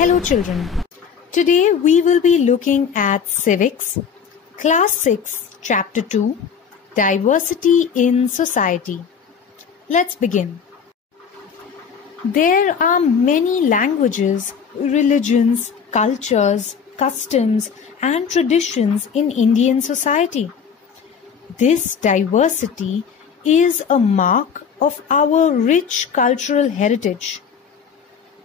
Hello children. Today we will be looking at Civics, Class 6, Chapter 2, Diversity in Society. Let's begin. There are many languages, religions, cultures, customs and traditions in Indian society. This diversity is a mark of our rich cultural heritage.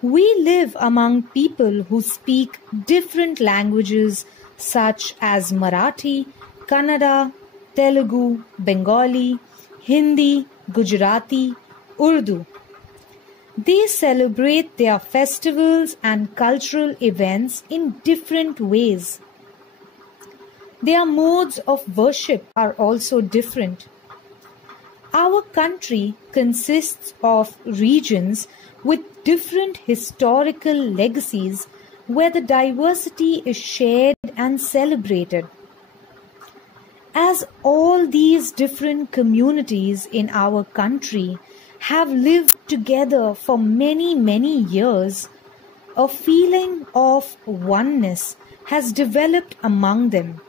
We live among people who speak different languages such as Marathi, Kannada, Telugu, Bengali, Hindi, Gujarati, Urdu. They celebrate their festivals and cultural events in different ways. Their modes of worship are also different. Our country consists of regions with different historical legacies where the diversity is shared and celebrated. As all these different communities in our country have lived together for many years, a feeling of oneness has developed among them.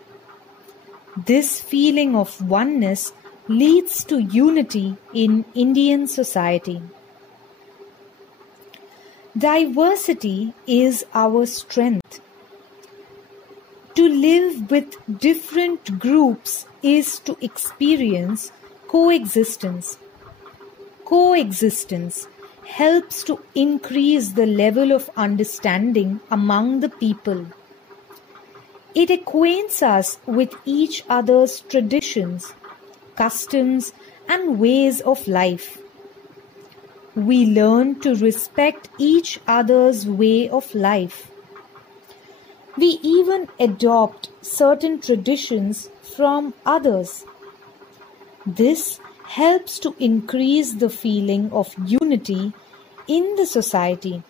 This feeling of oneness leads to unity in Indian society. Diversity is our strength. To live with different groups is to experience coexistence. Coexistence helps to increase the level of understanding among the people. It acquaints us with each other's traditions, customs, and ways of life. We learn to respect each other's way of life. We even adopt certain traditions from others. This helps to increase the feeling of unity in the society.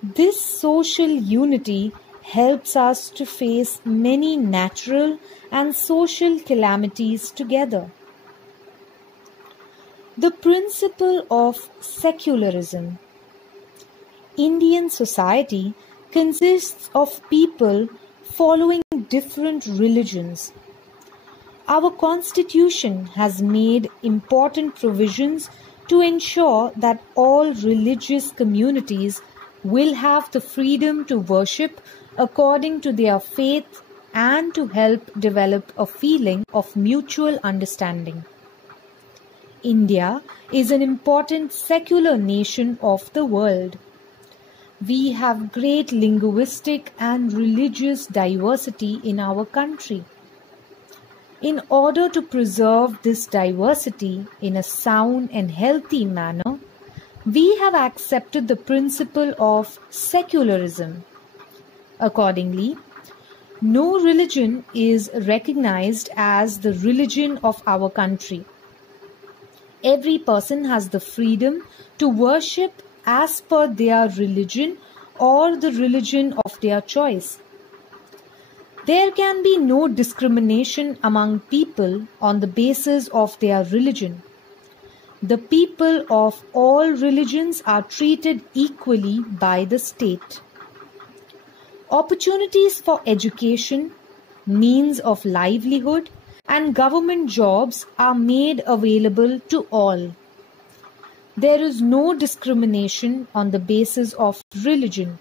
This social unity helps us to face many natural and social calamities together. The principle of secularism. Indian society consists of people following different religions. Our constitution has made important provisions to ensure that all religious communities will have the freedom to worship according to their faith and to help develop a feeling of mutual understanding. India is an important secular nation of the world. We have great linguistic and religious diversity in our country. In order to preserve this diversity in a sound and healthy manner, we have accepted the principle of secularism. Accordingly, no religion is recognized as the religion of our country. Every person has the freedom to worship as per their religion or the religion of their choice. There can be no discrimination among people on the basis of their religion. The people of all religions are treated equally by the state. Opportunities for education, means of livelihood, and government jobs are made available to all. There is no discrimination on the basis of religion.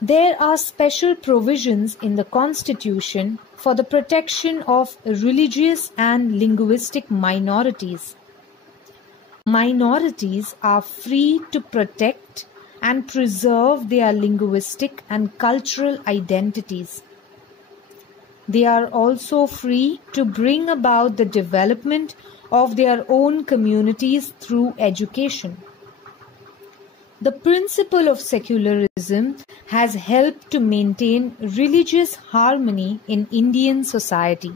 There are special provisions in the Constitution for the protection of religious and linguistic minorities. Minorities are free to protect and preserve their linguistic and cultural identities. They are also free to bring about the development of their own communities through education. The principle of secularism has helped to maintain religious harmony in Indian society.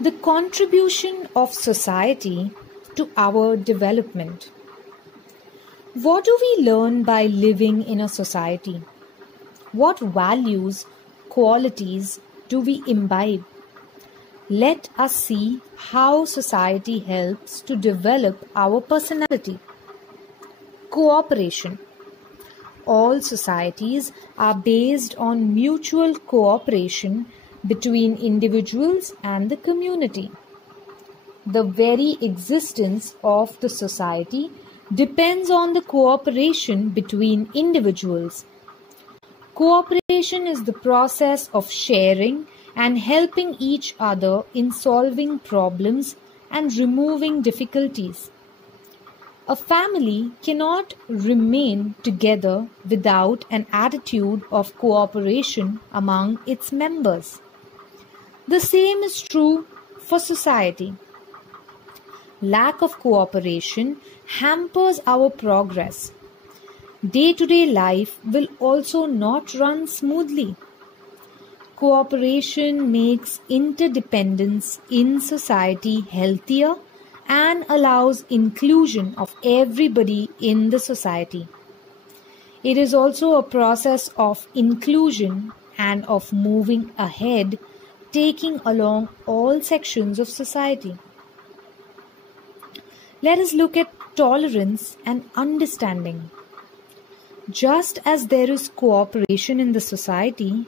The contribution of society to our development. What do we learn by living in a society? What values, qualities do we imbibe? Let us see how society helps to develop our personality. Cooperation. All societies are based on mutual cooperation between individuals and the community. The very existence of the society depends on the cooperation between individuals. Cooperation is the process of sharing and helping each other in solving problems and removing difficulties. A family cannot remain together without an attitude of cooperation among its members. The same is true for society. Lack of cooperation hampers our progress. Day-to-day life will also not run smoothly. Cooperation makes interdependence in society healthier and allows inclusion of everybody in the society. It is also a process of inclusion and of moving ahead, taking along all sections of society. Let us look at tolerance and understanding. Just as there is cooperation in the society,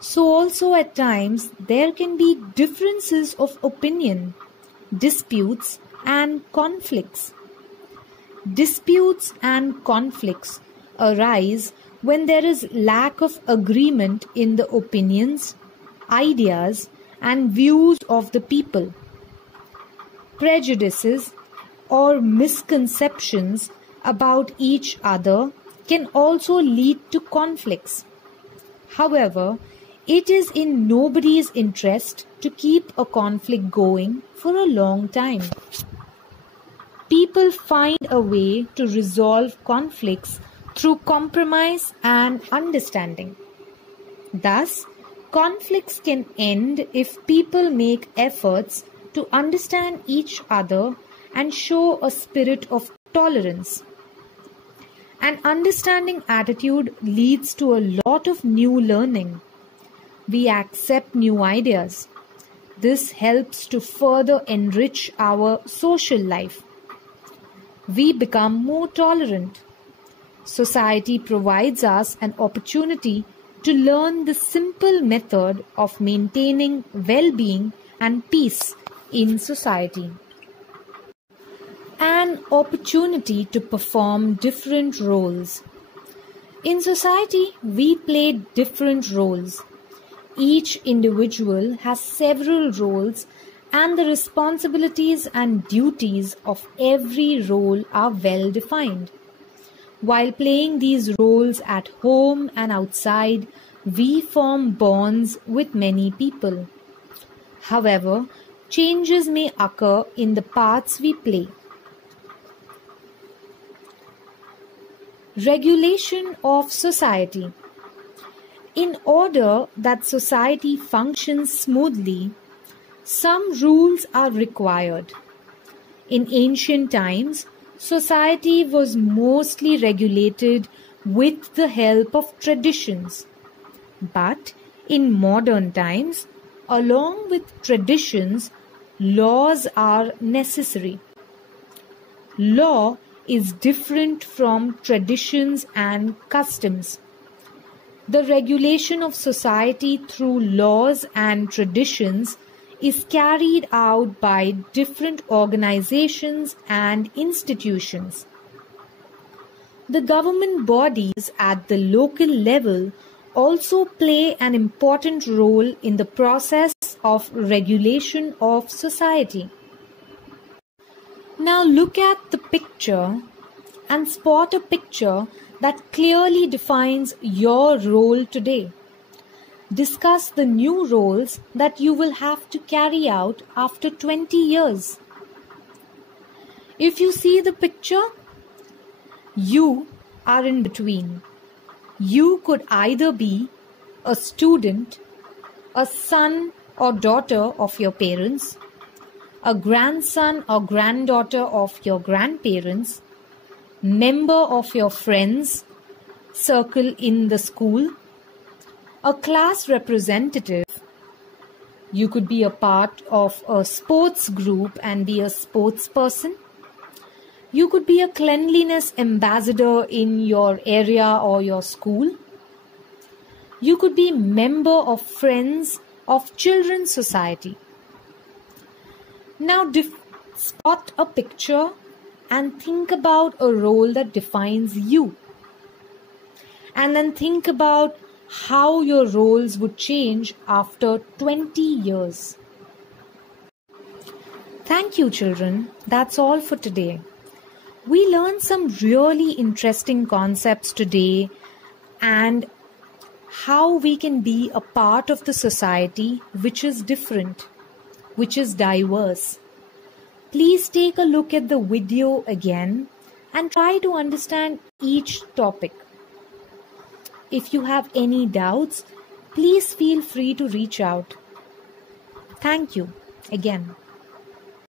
so also at times there can be differences of opinion, disputes, and conflicts. Disputes and conflicts arise when there is lack of agreement in the opinions, ideas, and views of the people. Prejudices or misconceptions about each other can also lead to conflicts. However, it is in nobody's interest to keep a conflict going for a long time. People find a way to resolve conflicts through compromise and understanding. Thus, conflicts can end if people make efforts to understand each other and show a spirit of tolerance. An understanding attitude leads to a lot of new learning. We accept new ideas. This helps to further enrich our social life. We become more tolerant. Society provides us an opportunity to learn the simple method of maintaining well-being and peace in society. An opportunity to perform different roles. In society, we play different roles. Each individual has several roles, and the responsibilities and duties of every role are well defined. While playing these roles at home and outside, we form bonds with many people. However, changes may occur in the parts we play. Regulation of society. In order that society functions smoothly, some rules are required. In ancient times, society was mostly regulated with the help of traditions. But in modern times, along with traditions, laws are necessary. Law is different from traditions and customs. The regulation of society through laws and traditions is carried out by different organizations and institutions. The government bodies at the local level also play an important role in the process of regulation of society. Now look at the picture and spot a picture that clearly defines your role today. Discuss the new roles that you will have to carry out after 20 years. If you see the picture, you are in between. You could either be a student, a son or daughter of your parents, a grandson or granddaughter of your grandparents, member of your friends circle in the school, a class representative. You could be a part of a sports group and be a sports person. You could be a cleanliness ambassador in your area or your school. You could be member of Friends of Children's Society. Now spot a picture and think about a role that defines you. And then think about how your roles would change after 20 years. Thank you, children. That's all for today. We learned some really interesting concepts today and how we can be a part of the society which is different, which is diverse. Please take a look at the video again and try to understand each topic. If you have any doubts, please feel free to reach out. Thank you again.